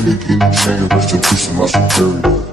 Billy King chain, rest in peace to my superior.